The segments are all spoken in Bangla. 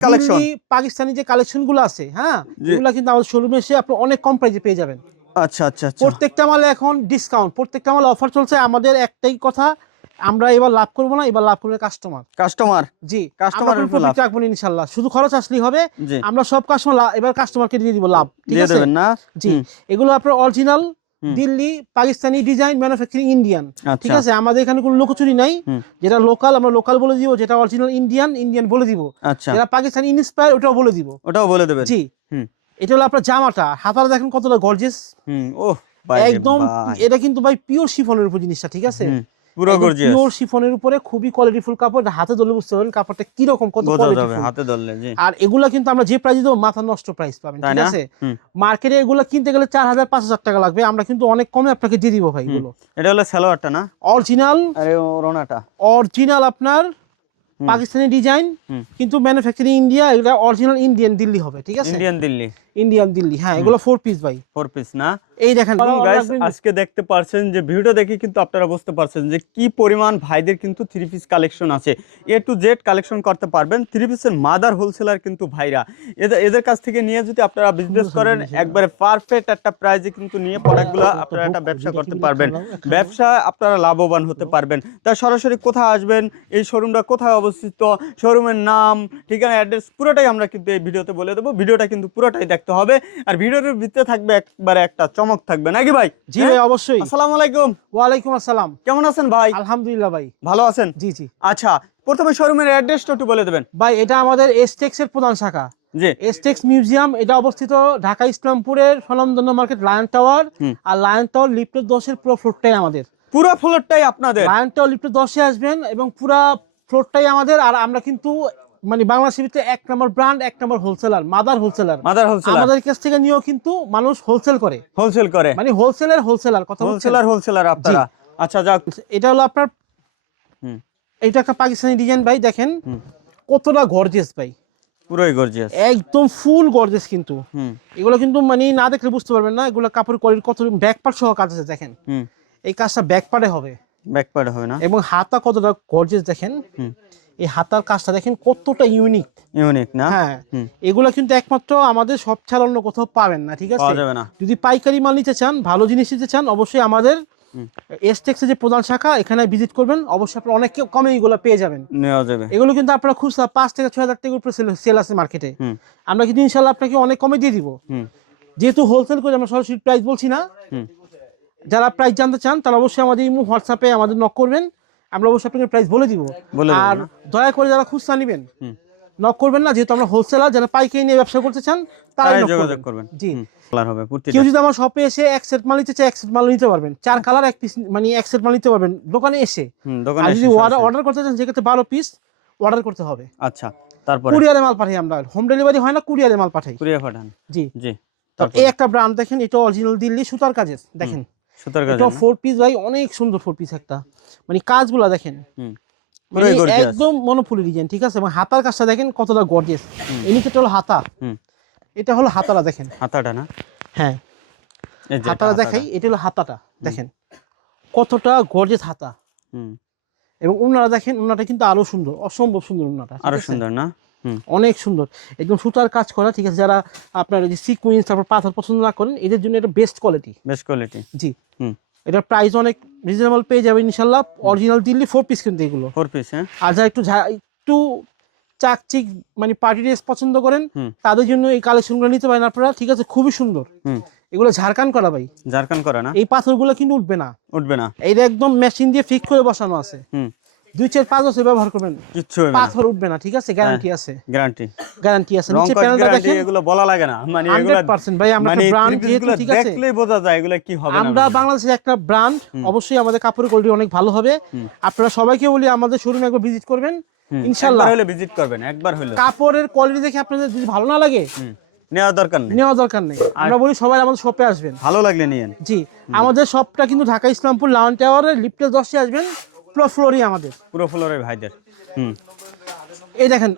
কালেকশন পাকিস্তানি যে কালেকশন গুলো আছে, হ্যাঁ, এগুলা কিন্তু আমাদের শোরুমে এসে আপনি অনেক কম প্রাইসে পেয়ে যাবেন। আচ্ছা আচ্ছা আচ্ছা, প্রত্যেকটা মালে এখন ডিসকাউন্ট, প্রত্যেকটা মালে অফার চলছে। আমাদের একটাই কথা, আমরা এবার লাভ করবো না, এবার লাভ করবে কাস্টমার। কাস্টমার জি, আমরা কাস্টমারের কোনো প্রফিট রাখবো না ইনশাআল্লাহ, শুধু খরচ আসলেই হবে। জি, আমরা সব কাস্টমার এবার কাস্টমারকে দিয়ে দিব লাভ, ঠিক দিয়ে আছে? দেবেন না? জি, এগুলো আপনার অরিজিনাল হুম। Delhi Pakistani design, manufacturing Indian, ঠিক আচ্ছা আছে? আমাদের এখানে কোনো লোকচুরি নাই। হুম। যেটা লোকাল আমরা লোকাল বলে দিব, যেটা অরিজিনাল ইন্ডিয়ান ইন্ডিয়ান বলে দিব, আচ্ছা, যেটা পাকিস্তানি ইন্সপায়ার ওটাও বলে দিব। ওটাও বলে দেবেন। জি, হুম এটা হলো আপনার জামাটা, হাতাটা দেখেন কতটা গর্জিয়াস। হুম, ওহ ভাই রে একদম ভাই, এটা কিন্তু ভাই পিওর শিফনের উপর জিনিসটা, ঠিক আছে? হুম, পুরো গর্জিয়াস, পিওর শিফনের উপরে খুবই কোয়ালিটিফুল কাপড়, হাতে ধরলে বুঝতে পারবেন কাপড়টা কি রকম, কত বোঝা যাবে কোয়ালিটিফুল। হাতে ধরলে। জি, আর এগুলা কিন্তু আমরা যে প্রাইস দেবো মাথা নষ্ট প্রাইস পাবেন, তাই ঠিক না? আছে? হুম মার্কেটে এগুলো কিনতে গেলে 4000-5000 টাকা লাগবে, আমরা কিন্তু অনেক কমে আপনাকে দিয়ে দিব ভাই। এগুলো এটা হলো সালোয়ারটা না? অরিজিনাল, আরে ওড়নাটা অরিজিনাল আপনার পাকিস্তানি ডিজাইন, হুম। কিন্তু ম্যানুফ্যাকচারিং ইন্ডিয়া। এটা অরিজিনাল ইন্ডিয়ান দিল্লি হবে, ঠিক আছে? ইন্ডিয়ান দিল্লি, ইন্ডিয়ান দিল্লি, হ্যাঁ। এগুলো 4 পিস ভাই, 4 পিস না? এই দেখেন গাইস আজকে দেখতে পারছেন যে ভিডিও দেখে কিন্তু আপনারা বুঝতে পারছেন যে কি পরিমাণ ভাইদের কিন্তু 3 পিস কালেকশন আছে। A to Z কালেকশন করতে পারবেন। 3 পিসের মাদার হোলসেলার কিন্তু ভাইরা, এদের কাছ থেকে নিয়ে যদি আপনারা বিজনেস করেন একবারে পারফেক্ট একটা প্রাইজে কিন্তু নিয়ে প্রোডাক্টগুলো আপনারা একটা ব্যবসা করতে পারবেন, ব্যবসা আপনারা লাভবান হতে পারবেন। তাই সরাসরি কোথায় আসবেন, এই শোরুমটা কোথায় অবস্থিত, শোরুমের নাম, ঠিকানা, অ্যাড্রেস পুরোটাই আমরা কিন্তু এই ভিডিওতে বলে দেবো। ভিডিওটা কিন্তু পুরোটাই দেখতে হবে, আর ভিডিওর ভিতরে থাকবে একবারে একটা চমক থাকবে, নাকি ভাই? জি ভাই, অবশ্যই। আসসালামু আলাইকুম। ওয়ালাইকুম আসসালাম। কেমন আছেন ভাই? আলহামদুলিল্লাহ ভাই, ভালো আছেন? জি জি। আচ্ছা, প্রথমে শোরুমের অ্যাড্রেসটা একটু বলে দেবেন। ভাই এটা আমাদের এসটেক্স এর প্রধান শাখা, জি, এসটেক্স মিউজিয়াম। এটা অবস্থিত ঢাকা ইসলামপুরের স্বনামধন্য মার্কেট লায়ন টাওয়ার। আর লায়ন টাওয়ার লিফটের 10-এর পুরো ফ্লোরটাই আমাদের, পুরো ফ্লোরটাই আপনাদের? লায়ন টাওয়ার লিফটের 10-এ আসবেন এবং পুরো ফ্লোরটাই আমাদের। আর আমরা কিন্তু মানে বাংলাদেশের ভিতরে 1 নম্বর ব্র্যান্ড, 1 নম্বর হোলসেলার, মাদার হোলসেলার। আমাদের কাছ থেকে নিয়েও কিন্তু মানুষ হোলসেল করে, মানে হোলসেলের হোলসেলার, কথা হোলসেলার আপনারা। আচ্ছা যাক, এটা হলো আপনার, এটা একটা পাকিস্তানি ডিজাইন ভাই, দেখেন কতটা গর্জিয়াস ভাই, পুরোই গর্জিয়াস, একদম ফুল গর্জিয়াস। কিন্তু এগুলো কিন্তু মানে না দেখলে বুঝতে পারবেন না এগুলো কাপড় কোয়ালিটি কত। ব্যাক পার্ট সহ কাজ আছে, দেখেন এই কাজটা ব্যাক পার্টে হবে, ব্যাক পার্ট হবে না? এবং হাতা কতটা গর্জিয়াস দেখেন, এই হাতার কাজটা দেখেন কতটা ইউনিক না? হ্যাঁ, এগুলো কিন্তু একমাত্র আমাদের সব ছাড়া অন্য কোথাও পাবেন না, ঠিক আছে? পাওয়া যাবে না। যদি পাইকারি মাল নিতে চান, ভালো জিনিস নিতে চান, অবশ্যই আমাদের এসটেক্সের যে প্রধান শাখা এখানে ভিজিট করবেন, অবশ্যই আপনারা অনেক কমে এগুলো পেয়ে যাবেন, নেওয়া যাবে। এগুলো কিন্তু আপনারা খুচরা 5 থেকে 6 হাজার টাকার উপরে সেল আছে মার্কেটে, আমরা কিন্তু ইনশাল্লাহ আপনাকে অনেক কমে দিয়ে দিব। যেহেতু হোলসেল করে আমরা সরাসরি প্রাইস বলছি না। যারা প্রাইস জানতে চান তারা অবশ্যই আমাদের ইমো হোয়াটসঅ্যাপে আমাদের নক করবেন, আমরা অবশ্যই আপনাকে প্রাইস বলে দিব। আর দয়া করে যারা খুচরা নেবেন নক করবেন না, যেহেতু আমরা হোলসেলার, যারা পাইকারি নিয়ে ব্যবসা করতে চান তারাই যোগাযোগ করবেন। জি, কেউ যদি আমার শপে এসে এক সেট মাল নিতে চায়, এক সেট মাল নিতে পারবেন, 4 কালার 1 পিস, মানে এক সেট মাল নিতে পারবেন দোকানে এসে। আর যদি অর্ডার করতে চান সেক্ষেত্রে 12 পিস অর্ডার করতে হবে। আচ্ছা, তারপরে কুরিয়ারে মাল পাঠাই আমরা, হোম ডেলিভারি হয় না, কুরিয়ারে মাল পাঠাই, কুরিয়ার পাঠান। জি জি। তো এই একটা ব্র্যান্ড দেখেন, এটা অরিজিনাল দিল্লি সুতার কাজের, দেখেন সুতার কাজ, এটা 4 পিস ভাই, অনেক সুন্দর 4 পিস একটা, মানে কাজগুলো দেখেন একদম মনোপুলি ডিজাইন, ঠিক আছে? এবং হাতার কাজটা দেখেন কতটা গর্জিয়াস। এই নিচেটা হলো হাতা, এটা হলো হাতাটা দেখেন, হাতাটা না? হ্যাঁ, হাতাটা দেখাই, এটা হলো হাতাটা দেখেন কতটা গর্জিয়াস হাতা। এবং উন্নাটা দেখেন, উন্নাটা কিন্তু আরো সুন্দর, অসম্ভব সুন্দর উন্নাটা, আরো সুন্দর না? অনেক সুন্দর, একদম সুতার কাজ করা, ঠিক আছে? যারা আপনার এই যে সিকুয়েন্স তারপর পাথর পছন্দ না করেন, এদের জন্য এটা বেস্ট কোয়ালিটি, জি। এটার প্রাইস অনেক রিজনেবল পেয়ে যাবে ইনশাআল্লাহ। অরিজিনাল দিল্লি 4 পিস কিন্তু এগুলো 4 পিস, হ্যাঁ। আর যারা একটু চাকচিক মানে পার্টি ড্রেস পছন্দ করেন তাদের জন্য এই কালেকশনগুলো নিতে পারেন আপনারা, ঠিক আছে? খুবই সুন্দর, এগুলো ঝাড়খান্ড করা ভাই, ঝাড়খান্ড করা না? এই পাথরগুলো কিন্তু উঠবে না, এইটা একদম মেশিন দিয়ে ফিক্স করে বসানো আছে। 2-4-5 বছর ব্যবহার করবেন, কিচ্ছু পাথর উঠবে না, ঠিক আছে? গ্যারান্টি আছে, গ্যারান্টি আছে। নিচে প্যানেলটা দেখেন, এগুলো বলা লাগে না, মানে এগুলো 100% ভাই, আমরা একটা ব্র্যান্ড, যেহেতু ঠিক আছে দেখলেই বোঝা যায় এগুলো কি হবে। আমরা বাংলাদেশের একটা ব্র্যান্ড, অবশ্যই আমাদের কাপড়ের কোয়ালিটি অনেক ভালো হবে। আপনারা সবাইকে বলি আমাদের শোরুমে একবার ভিজিট করবেন ইনশাআল্লাহ, একবার হলে ভিজিট করবেন, একবার হলো কাপড়ের কোয়ালিটি দেখে আপনাদের যদি ভালো না লাগে নেওয়া দরকার নেই। আমরা বলি সবাই আমাদের শপে আসবেন, ভালো লাগলে নিয়েন। জি, আমাদের শপটা কিন্তু ঢাকা ইসলামপুর লায়ন টাওয়ারের লিফটের 10-এ আসবেন, পুরো ফ্লোরই আমাদের, পুরো ফ্লোরে ভাইদের। এই দেখেন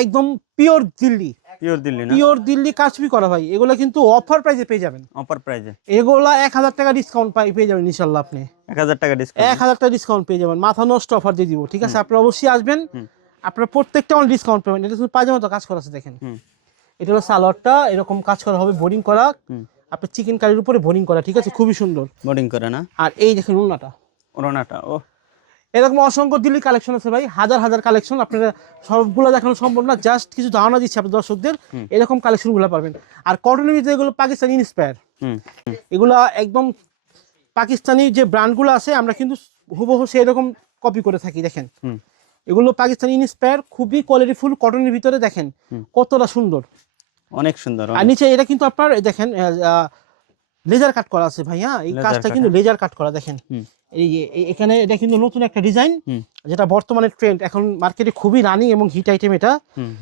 একদম পিওর দিল্লি, পিওর দিল্লি কাশ্মীর করা ভাই, এগুলো কিন্তু অফার প্রাইসে পেয়ে যাবেন, অফার প্রাইসে এগুলা 1000 টাকা ডিসকাউন্ট পেয়ে যাবেন ইনশাআল্লাহ। আপনি 1000 টাকা ডিসকাউন্ট পেয়ে যাবেন, মাথা নষ্ট অফার দিয়ে দিব, ঠিক আছে? আপনি অবশ্যই আসবেন, আপনারা প্রত্যেকটা অন ডিসকাউন্ট পাবেন। এটা শুধু পায়জামা তো কাজ করা আছে দেখেন। এটা হলো সালোয়ারটা, এরকম কাজ করা হবে, বোরিং করা, আপনার চিকেন কারির উপরে বোরিং করা, ঠিক আছে, খুবই সুন্দর বোর্ডিং করে না। আর এই দেখেন ওড়নাটা, ও এরকম অসংখ্য দিল্লি কালেকশন আছে ভাই, হাজার হাজার কালেকশন, আপনারা সবগুলো দেখানো সম্ভব না, জাস্ট কিছু ধারণা দিচ্ছি আপনার দর্শকদের, এরকম কালেকশনগুলো পাবেন। আর কটনের ভিতরে এগুলো পাকিস্তানি ইন্সপায়ার, এগুলো একদম পাকিস্তানি যে ব্র্যান্ডগুলো আছে আমরা কিন্তু হুবহু সেরকম কপি করে থাকি। দেখেন এগুলো পাকিস্তানি ইন্সপায়ার, খুবই কোয়ালিটিফুল, কটনের ভিতরে দেখেন কতটা সুন্দর, অনেক সুন্দর। আর নিচে এটা কিন্তু আপনার দেখেন লেজার কাট করা আছে ভাই। হ্যাঁ, এই কাজটা কিন্তু লেজার কাট করা, দেখেন এই এখানে এটা কিন্তু নতুন একটা ডিজাইন, যেটা বর্তমানে ট্রেন্ড, এখন মার্কেটে খুবই রানিং এবং হিট আইটেম, এটা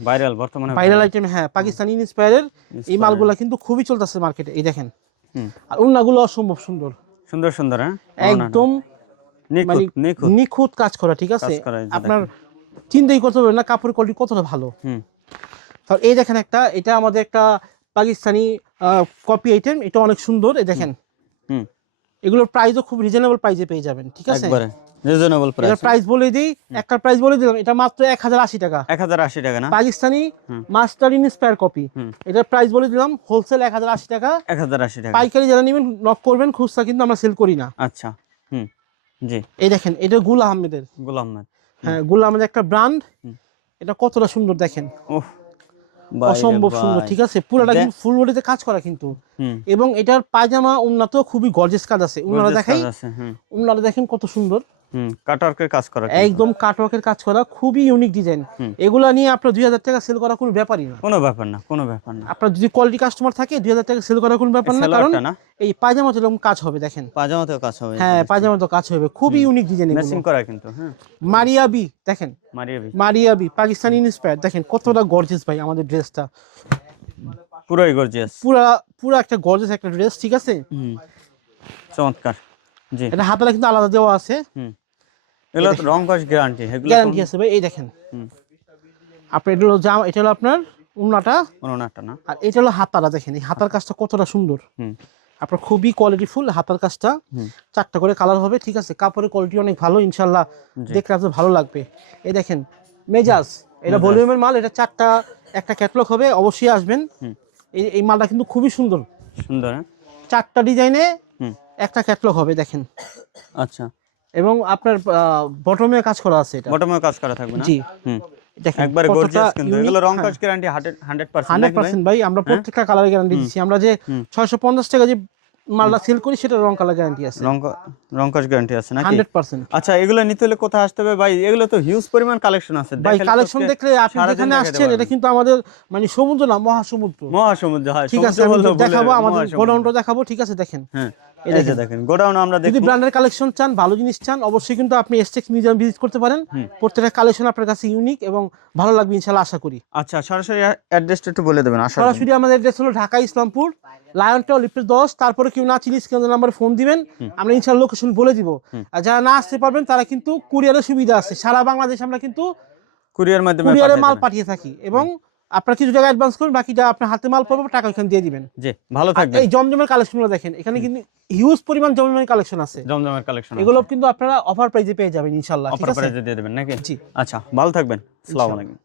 ভাইরাল, বর্তমানে ভাইরাল আইটেম। হ্যাঁ, পাকিস্তানি ইন্সপায়ারের এই মালগুলা কিন্তু খুবই চলতেছে মার্কেটে। এই দেখেন আর ওন্নাগুলো অসম্ভব সুন্দর সুন্দর সুন্দর, হ্যাঁ একদম নিখুঁত কাজ করা, ঠিক আছে, আপনার চিন্তাই করতে হবে না কাপড়ের কোয়ালিটি কতটা ভালো। তো এই দেখেন একটা, এটা আমাদের একটা পাকিস্তানি কপি আইটেম, এটা অনেক সুন্দর। এই দেখেন এগুলোর প্রাইসও খুব রিজনেবল প্রাইসে পেয়ে যাবেন, ঠিক আছে, একবারে রিজনেবল প্রাইস। এর প্রাইস বলে দিই, একটা প্রাইস বলে দিলাম, এটা মাত্র 1080 টাকা। 1080 টাকা না, পাকিস্তানি মাস্টার ইন্সপায়ার কপি, এটার প্রাইস বলে দিলাম হোলসেল 1080 টাকা। 1080 টাকা, পাইকারি যারা নেবেন নক করবেন, খুচরা কিন্তু আমরা সেল করি না। আচ্ছা, জি। এই দেখেন এটা গুল আহমেদের, গুল আহমেদ, হ্যাঁ গুল আহমেদের একটা ব্র্যান্ড, এটা কতটা সুন্দর দেখেন, ওহ অসম্ভব সুন্দর, ঠিক আছে, পুরোটা কিন্তু ফুল বডিতে কাজ করা কিন্তু, এবং এটার পায়জামা উন্নত খুবই গর্জিয়াস কাজ আছে। উন্নাটা দেখেন কত সুন্দর, কাটওয়ার্কের কাজ করা, একদম কাটওয়ার্কের কাজ করা, খুবই ইউনিক ডিজাইন। এগুলা নিয়ে আপনার 2000 টাকা সেল করা কোনো ব্যাপারই না, কোনো ব্যাপার না, কোনো ব্যাপার না। আপনার যদি কোয়ালিটি কাস্টমার থাকে 2000 টাকা সেল করা কোনো ব্যাপার না, কারণ এই পায়জামাতে এরকম কাজ হবে, দেখেন পায়জামাতেও কাজ হবে, হ্যাঁ পায়জামাতেও কাজ হবে, খুবই ইউনিক ডিজাইন, ম্যাচিং করা কিন্তু। হ্যাঁ, মারিয়াবি দেখেন, মারিয়াবি পাকিস্তানি ইন্সপায়ার, দেখেন কতটা গর্জিয়াস ভাই আমাদের ড্রেসটা, পুরোই গর্জিয়াস, পুরো একটা গর্জিয়াস একটা ড্রেস, ঠিক আছে, চমৎকার। জি, এটা হাতাটা কিন্তু আলাদা দেওয়া আছে, এগুলো রং কস গ্যারান্টি, এগুলো গ্যারান্টি আছে ভাই। এই দেখেন আপনার এটা হলো এটা হলো আপনার উন্নাটা না, আর এটা হলো হাতাটা, দেখেন এই হাতার কাজটা কতটা সুন্দর, আপনার খুবই কোয়ালিটিফুল হাতার কাজটা, 4টা করে কালার হবে, ঠিক আছে, কাপড়ের কোয়ালিটি অনেক ভালো, ইনশাআল্লাহ দেখলে আপনাদের ভালো লাগবে। এই দেখেন মেজাজ, এটা ভলিউমের মাল, এটা 4টা একটা ক্যাটালগ হবে, অবশ্যই আসবেন। এই মালটা কিন্তু খুবই সুন্দর, 4টা ডিজাইনে একটা ক্যাটালগ হবে, দেখেন। আচ্ছা, এবং আপনার বটমে কাজ করা আছে, এটা বটমে কাজ করা থাকবে না, জি দেখেন একবারে গর্জিয়াস কিন্তু, এগুলো রং কস গ্যারান্টি 100% ভাই। আমরা প্রত্যেকটা কালার গ্যারান্টি দিচ্ছি, আমরা যে 650 টাকা যে মালটা সেল করি সেটা রং কালার গ্যারান্টি আছে, রং কস গ্যারান্টি আছে নাকি 100%। আচ্ছা, এগুলো নিতে হলে কোথায় আসতে হবে ভাই? এগুলো তো হিউজ পরিমাণ কালেকশন আছে ভাই, কালেকশন দেখলে আপনি যেখানে আসছেন এটা কিন্তু আমাদের মানে সমুদ্র না, মহাসমুদ্র, হয়, ঠিক আছে, দেখাবো আমাদের গোডাউনটা দেখাবো, ঠিক আছে, দেখেন হ্যাঁ এই যে দেখেন গোডাউন আমরা দেখব। যদি ব্র্যান্ডের কালেকশন চান, ভালো জিনিস চান, অবশ্যই কিন্তু আপনি এসটেক্স মিউজিয়াম ভিজিট করতে পারেন, প্রত্যেকটা কালেকশন আপনার কাছে ইউনিক এবং ভালো লাগবে ইনশাআল্লাহ, আশা করি। আচ্ছা, সরাসরি অ্যাড্রেসটা একটু বলে দেবেন। সরাসরি আমাদের অ্যাড্রেস হলো ঢাকা ইসলামপুর, লায়ন টাওয়ার লিফটের 10, তারপরে কেউ না চিনি স্ক্রিনের নাম্বারে ফোন দিবেন, আমরা ইনশাআল্লাহ লোকেশন বলে দিব। আর যারা না আসতে পারবেন তারা কিন্তু কুরিয়ারের সুবিধা আছে, সারা বাংলাদেশ আমরা কিন্তু কুরিয়ার মাধ্যমে মাল পাঠিয়ে থাকি, এবং আপনার কিছু টাকা অ্যাডভান্স করুন, বাকিটা আপনার হাতে মাল পাবো, টাকা ওখানে দিয়ে দিবেন। জি, ভালো থাকবেন। এই জমজমের কালেকশনগুলো দেখেন, এখানে কিন্তু হিউজ পরিমাণ জমজমের কালেকশন আছে, জমজমের কালেকশন, এগুলো কিন্তু আপনারা অফার প্রাইসে পেয়ে যাবেন ইনশাআল্লাহ, ঠিক আছে, অফার প্রাইসে দিয়ে দেবেন নাকি? জি, আচ্ছা, ভালো থাকবেন, আসসালামু আলাইকুম।